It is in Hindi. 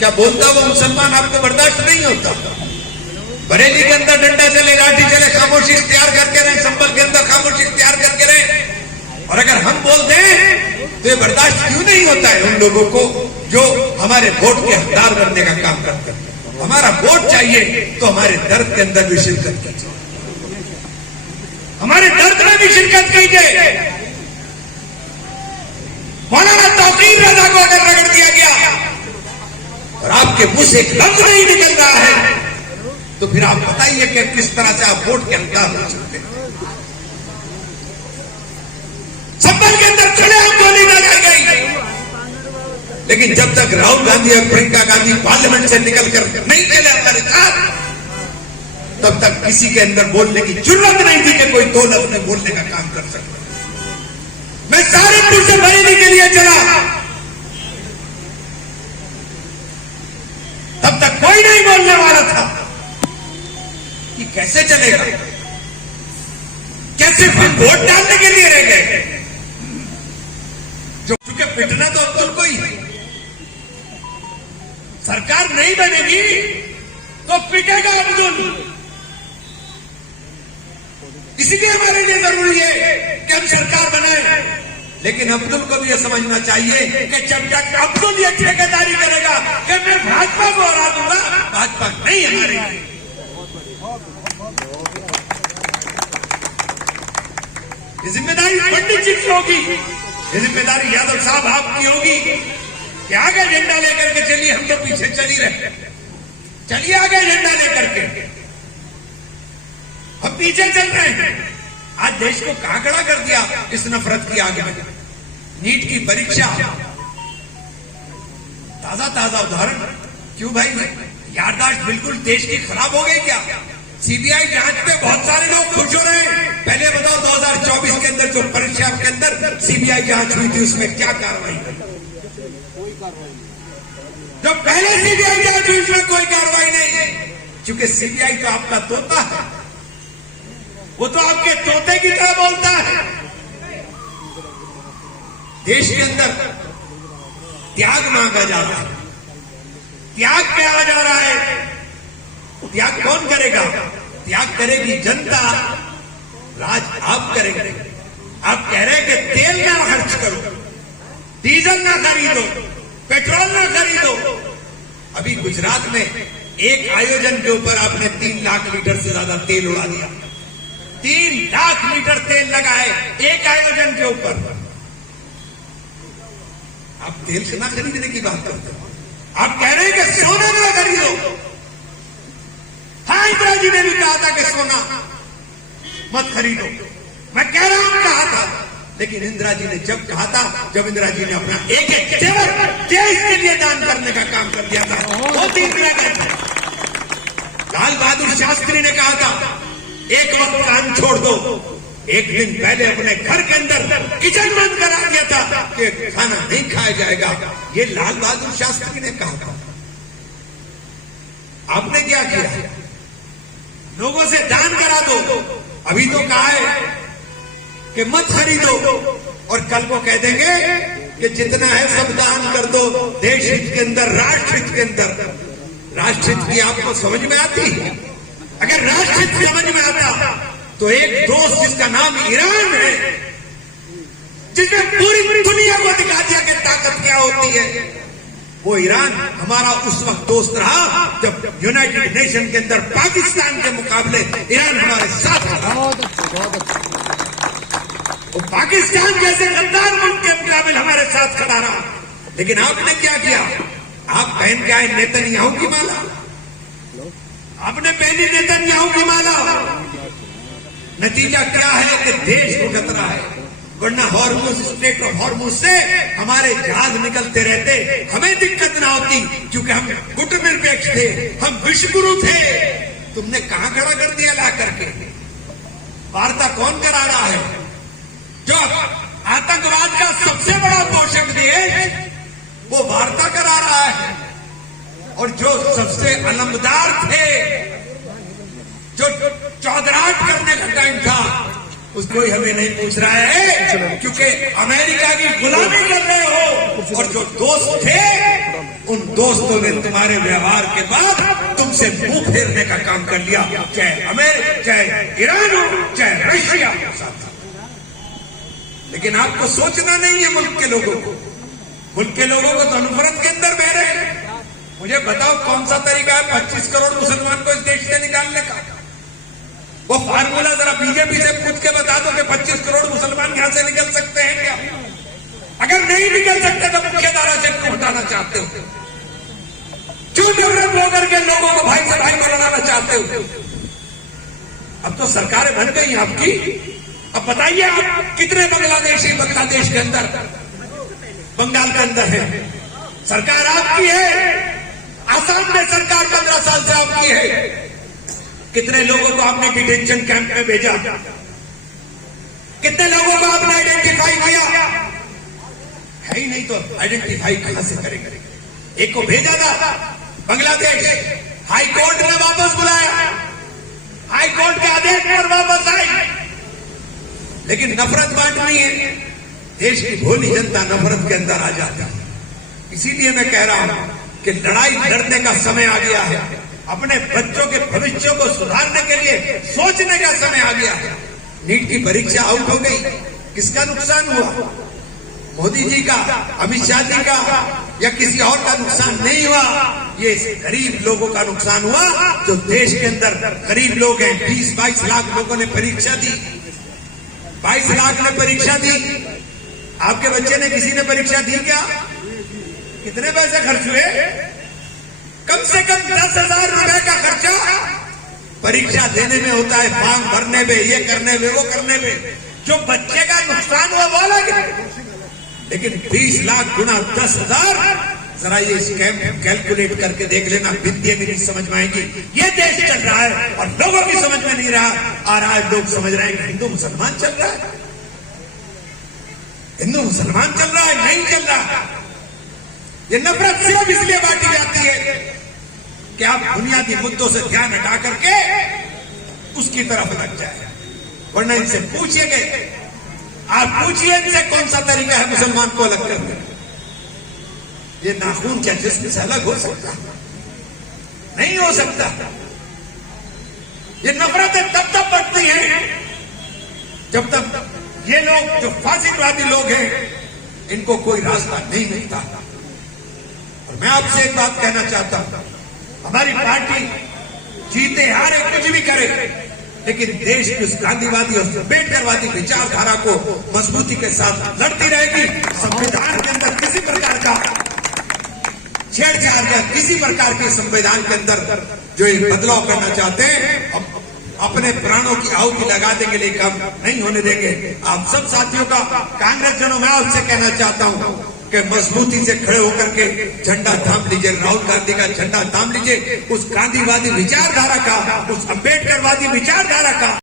क्या बोलता वो मुसलमान आपको बर्दाश्त नहीं होता? बरेली के अंदर डंडा चले, लाठी चले, खामोशी इख्तियार करके रहे, संभल के अंदर खामोशी इख्तियार करके रहे। और अगर हम बोल दें तो ये बर्दाश्त क्यों नहीं होता है उन लोगों को जो हमारे वोट के हकदार बनने का काम करते हैं? हमारा वोट चाहिए तो हमारे दर्द के अंदर भी शिरकत कीजिए, हमारे दर्द में भी शिरकत कीजिए। मौलाना तौकीर रजा को अगर रगड़ दिया गया और आपके मुंह से एक लफ्ज नहीं निकल रहा है तो फिर आप बताइए कि किस तरह से आप वोट के हकदार हो सकते हैं? संभल के अंदर चले हम गोली लगाई गई, लेकिन जब तक राहुल गांधी और प्रियंका गांधी पार्लियामेंट से निकलकर नहीं चले हमारे साथ, तब तक किसी के अंदर बोलने की जरूरत नहीं थी कि कोई दो लफ्ज में बोलने का काम कर सकता। मैं सहारनपुर से बरेली के लिए चला, तब तक कोई नहीं बोलने वाला था कि कैसे चलेगा, कैसे हम वोट डालने के लिए रह गए। जो चूंकि पिटना तो अब्दुल को ही है, सरकार नहीं बनेगी तो पिटेगा अब्दुल। इसलिए हमारे लिए जरूरी है कि हम सरकार बनाएं, लेकिन अब्दुल को भी यह समझना चाहिए कि जब तक अब्दुल ये ठेकेदारी करेगा कि मैं भाजपा को हरा दूंगा, भाजपा नहीं हमारी। ये जिम्मेदारी पंडित जी की होगी, ये जिम्मेदारी यादव साहब आपकी होगी कि आगे झंडा लेकर के चलिए, हम तो पीछे चल ही रहे, चलिए आगे झंडा लेकर के, हम पीछे चल रहे हैं। आज देश को कहां खड़ा कर दिया इस नफरत की आग में। नीट की परीक्षा ताजा ताजा उदाहरण, क्यों भाई याददाश्त बिल्कुल देश की खराब हो गई क्या? सीबीआई जांच पे बहुत सारे लोग खुश हो रहे हैं। पहले बताओ 2024 के अंदर जो परीक्षा के अंदर सीबीआई जांच हुई थी उसमें क्या कार्रवाई हुई? कोई कार्रवाई नहीं। जो पहले सीबीआई जांच हुई उसमें कोई कार्रवाई नहीं, क्योंकि सीबीआई तो आपका तोता है, वो तो आपके तोते की तरह बोलता है। देश के अंदर त्याग मांगा जा रहा है, त्याग किया जा रहा है। त्याग कौन करेगा? त्याग करेगी जनता, राज आप करेंगे। आप कह रहे हैं कि तेल ना खर्च करो, डीजल ना खरीदो, पेट्रोल ना खरीदो। अभी गुजरात में एक आयोजन के ऊपर आपने 3 लाख लीटर से ज्यादा तेल उड़ा दिया। 3 लाख लीटर तेल लगा है एक आयोजन के ऊपर। आप तेल से ना खरीदने की बात करते हो, आप कह रहे हैं कि सोना ना खरीदो। हाँ, इंदिरा जी ने भी कहा था कि सोना मत खरीदो, मैं कह रहा हूं कहा था, लेकिन इंदिरा जी ने जब कहा था, जब इंदिरा जी ने अपना एक तेवर देश के लिए दान करने का काम कर दिया था, वो 3 लाख। लाल बहादुर शास्त्री ने कहा था एक वक्त काम छोड़ दो, एक दिन पहले अपने घर के अंदर किचन बंद करा दिया था कि खाना नहीं खाया जाएगा। ये लाल बहादुर शास्त्री ने कहा था। आपने क्या किया? लोगों से दान करा दो। अभी तो कहा है कि मत खरीदो, और कल को कह देंगे कि जितना है सब दान कर दो देश हित के अंदर, राष्ट्र हित के अंदर। राष्ट्र हित की आपको समझ में आती है? अगर राष्ट्र हित समझ में आता तो एक दोस्त जिसका नाम ईरान है, जिसने पूरी दुनिया को दिखा दिया कि ताकत क्या होती है, वो ईरान हमारा उस वक्त दोस्त रहा जब यूनाइटेड नेशन के अंदर पाकिस्तान के मुकाबले ईरान हमारे साथ रहा। वो पाकिस्तान जैसे गद्दार मुल्क के मुकाबले हमारे साथ खड़ा रहा। लेकिन आपने क्या किया? आप पहन के आए नेतन्याहू की माला, आपने पहनी नेतन्याहू की माला। नतीजा क्या है कि देश को खतरा है, वरना हॉर्मुज, स्ट्रेट ऑफ हॉर्मुज से हमारे जहाज निकलते रहते, हमें दिक्कत ना होती, क्योंकि हम गुटनिरपेक्ष थे, हम विश्वगुरु थे। तुमने कहां खड़ा कर दिया ला करके? वार्ता कौन करा रहा है? जो आतंकवाद का सबसे बड़ा पोषक देश, वो वार्ता करा रहा है। और जो सबसे अलमदार थे, जो चौधराहट करने का टाइम था, उसको ही हमें नहीं पूछ रहा है, क्योंकि अमेरिका की गुलामी कर रहे हो। और जो दोस्त थे, उन दोस्तों ने तुम्हारे व्यवहार के बाद तुमसे मुंह फेरने का काम कर लिया, चाहे अमेरिका, चाहे ईरान हो, चाहे रशिया हो साथ। लेकिन आपको सोचना नहीं है मुल्क के लोगों को। मुल्क के लोगों को तो नफरत के अंदर बह रहे हैं। मुझे बताओ कौन सा तरीका है 25 करोड़ मुसलमान को इस देश से निकालने का? वो फार्मूला जरा बीजेपी से पूछ के बता दो कि 25 करोड़ मुसलमान यहां से निकल सकते हैं क्या? अगर नहीं निकल सकते तो मुख्यधारा से क्यों हटाना चाहते हो? क्यों नफरत हो करके लोगों को भाई से भाई को लड़ाना चाहते हो? अब तो सरकारें बन गई आपकी। अब बताइए आप कितने बांग्लादेशी बांग्लादेश के अंदर, बंगाल के अंदर है? सरकार आपकी है। आसाम में सरकार 15 साल से आपकी है। कितने लोगों को आपने डिटेंशन कैंप में भेजा? कितने लोगों को आपने आइडेंटिफाई किया? है ही नहीं तो आइडेंटिफाई कहां से करेंगे? एक को भेजा था बांग्लादेश, हाई कोर्ट ने वापस बुलाया, हाई कोर्ट के आदेश पर वापस आई। लेकिन नफरत बांटनी है, देश की भोली जनता नफरत के अंदर आ जाती है। इसीलिए मैं कह रहा हूं कि लड़ाई लड़ने का समय आ गया है। अपने बच्चों के भविष्य को सुधारने के लिए सोचने का समय आ गया है। नीट की परीक्षा आउट हो गई, किसका नुकसान हुआ? मोदी जी का, अमित शाह जी का, या किसी और का नुकसान नहीं हुआ। ये गरीब लोगों का नुकसान हुआ जो देश के अंदर गरीब लोग हैं। 20-22 लाख लोगों ने परीक्षा दी, 22 लाख ने परीक्षा दी। आपके बच्चे ने, किसी ने परीक्षा दी क्या? कितने पैसे खर्च हुए? कम से कम 10,000 रुपए का खर्चा परीक्षा देने में होता है, फॉर्म भरने में, ये करने में, वो करने में। जो बच्चे का नुकसान हुआ वो अलग है, लेकिन 20 लाख गुना 10,000, जरा ये स्कैम कैलकुलेट करके देख लेना। विद्या भी नहीं समझ में आएगी। ये देश चल रहा है और लोगों की समझ में नहीं आ रहा है। लोग समझ रहे हैं कि हिंदू मुसलमान चल रहा है, हिंदू मुसलमान चल रहा है, नहीं चल रहा। ये नफरत सिर्फ इसलिए बांटी जाती है कि आप बुनियादी मुद्दों से ध्यान हटा करके उसकी तरफ लग जाए। वरना इनसे पूछिए, आप पूछिए इनसे कौन सा तरीका है मुसलमान को अलग करने? ये नाखून क्या जिस्म से अलग हो सकता? नहीं हो सकता। ये नफरतें तब तक बढ़ती हैं जब तक ये लोग जो फासिदवादी लोग हैं इनको कोई रास्ता नहीं मिलता। और मैं आपसे एक बात कहना चाहता हूं, हमारी पार्टी जीते हारे कुछ भी करे, लेकिन देश की उस गांधीवादी और अम्बेडकरवादी विचारधारा को मजबूती के साथ लड़ती रहेगी। संविधान के अंदर किसी प्रकार का छेड़छाड़ या किसी प्रकार के संविधान के अंदर जो ये बदलाव करना चाहते हैं, अपने प्राणों की आहुति लगा देंगे, लेकिन काम नहीं होने देंगे। आप सब साथियों का, कांग्रेस जनों, मैं आपसे कहना चाहता हूं कि मजबूती से खड़े होकर के झंडा थाम लीजिए, राहुल गांधी का झंडा थाम लीजिए, उस गांधीवादी विचारधारा का, उस अम्बेडकरवादी विचारधारा का।